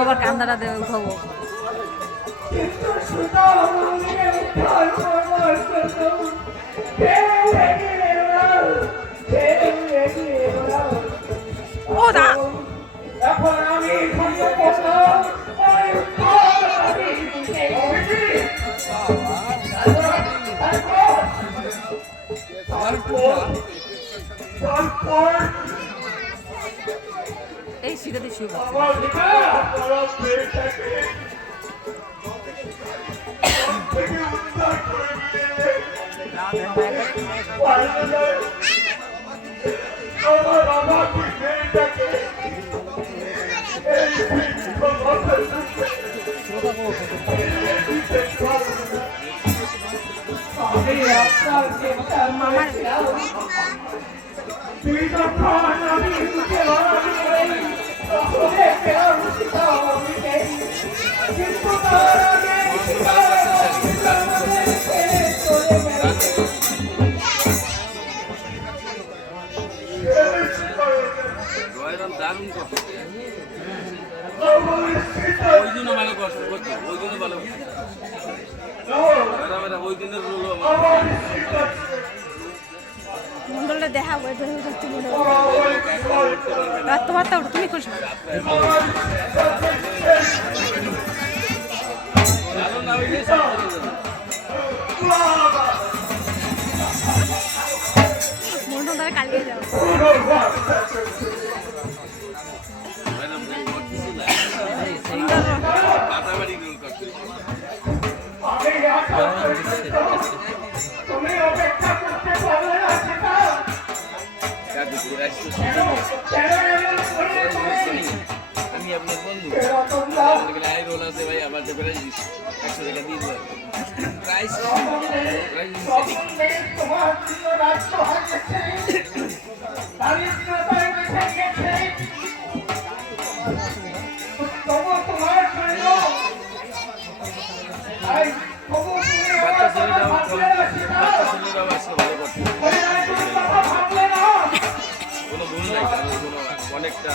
বাবার কান্দাটা দেবে উঠাবো ও দা এখন আমি এই সিধা দিয়ে শুয়ে মামার মন্ডলটা দেখা তোমার তো তুমি খুশ মন্ডল কালকে যাও আমি আপনার বন্ধু আই রোল আছে ভাই আমার 100 টাকা দিয়ে দেবো প্রাইস অনেকটা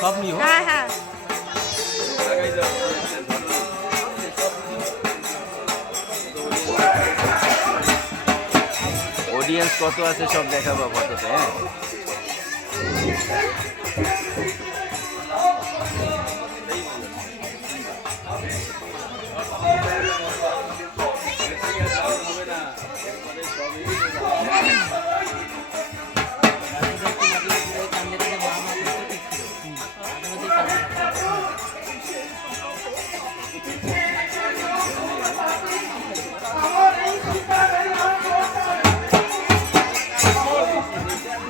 সব নিও। হ্যাঁ হ্যাঁ অডিয়েন্স কত আছে সব দেখাবো ফটোতে। হ্যাঁ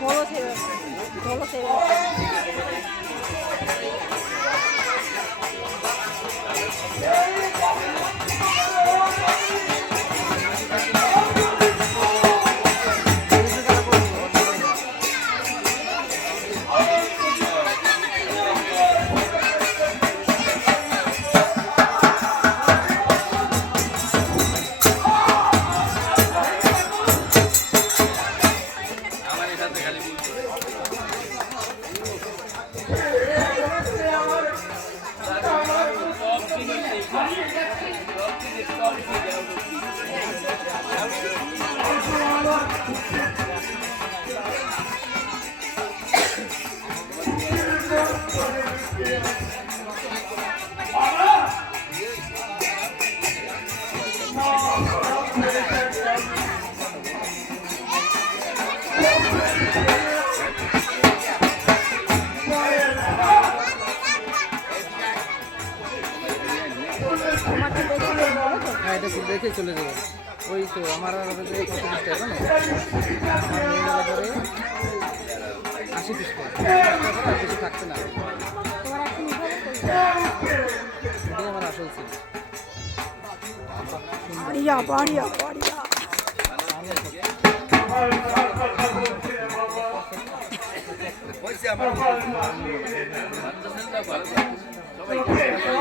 বলো ছেড়ে বলো ছেড়ে আমার এটাতে খালি বলতো হ্যাঁ এটা খুব দেখে চলে যাবে। ওই তো আমার আর হবে যে কত পিস টাকা না আমার নিয়ে গেলে পরে 80 পিস টাকা আর কিছু থাকছে না। এটাই আমার আসল ছিল। বাড়িয়া বাড়িয়া বাড়িয়া নমস্কার। সবাই উঠাই হয়ে গেছে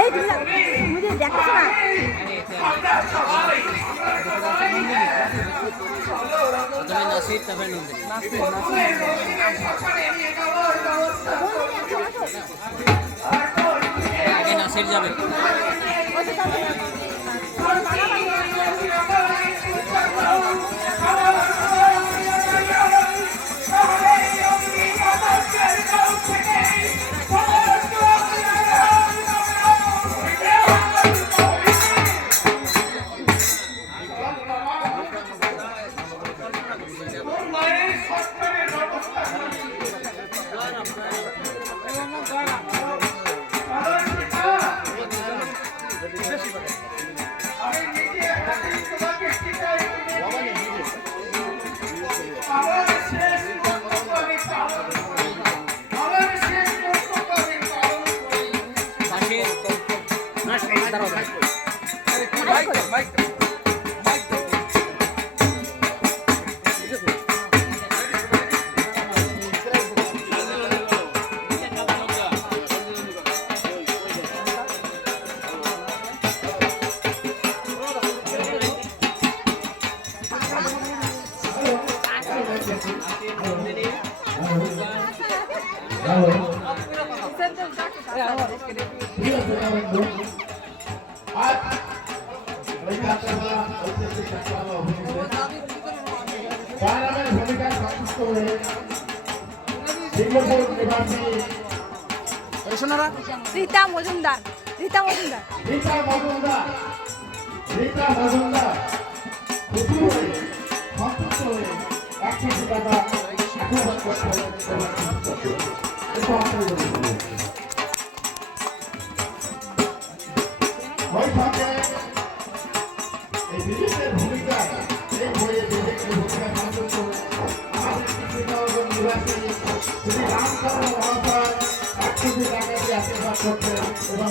এই মুझे দেখছ না প্রথমে নাসির তারপরে নন্দিনী। আগে নাসির যাবে। সোনারা রীতা মজুমদার রীতা মজুমদার রীতা মজুমদার খুশি হয়ে সন্তুষ্ট হয়ে 100 টাকা আশীর্বাদ ওই সঙ্গে এই বিদেশের ভূমিকা এই বইয়ে বিদেশের ভূমিকা মন্তব্য করে আমাদের কৃষ্ণনগর নিবাসী শ্রী রামচন্দ্র মহাশয় 100 টাকা দিয়ে আশীর্বাদ করছেন এবং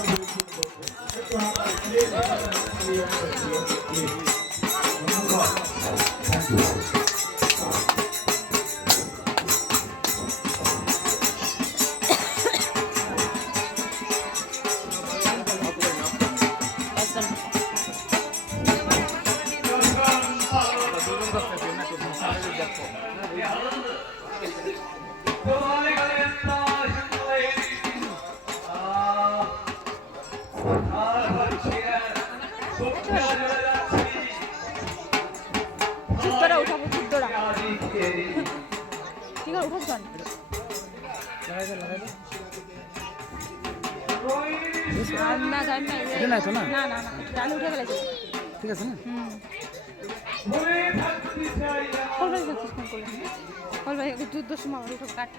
চিত্তরা উঠাবো চিত্তরা ঠিক আছে উঠাস কেন না গান না তো না না না না গান উঠে ফেলেছে ঠিক আছে না কল ভাই ফোন করলেন কল ভাই যুদ্ধ সময় আমার উঠো কাট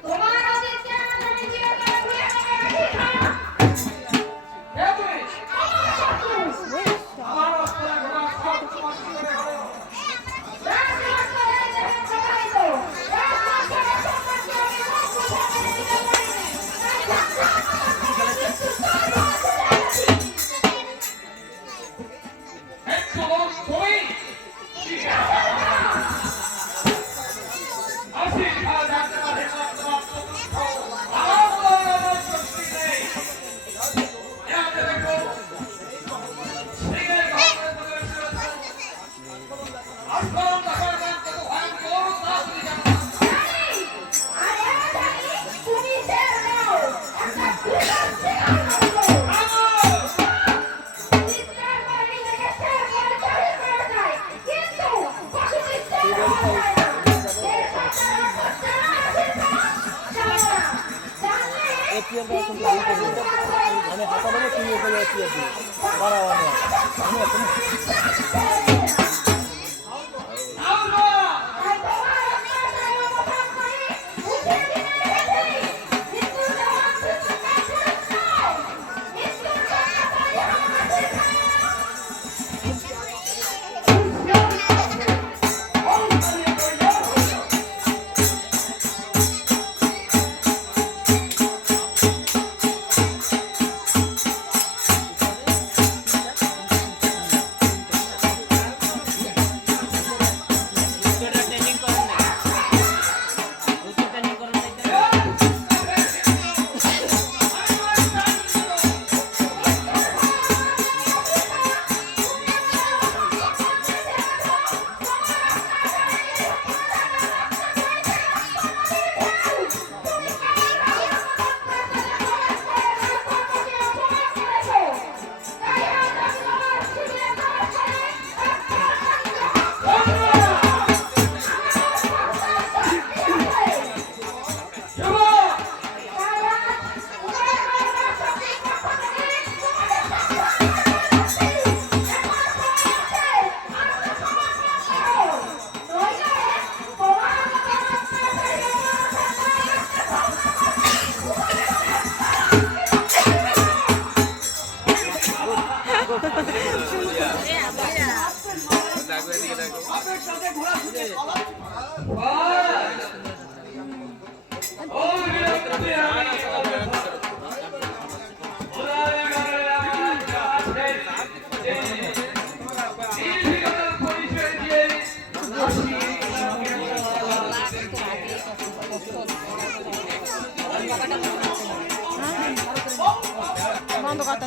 মানে হাতা বলে তুই এখানে বন্ধ কথা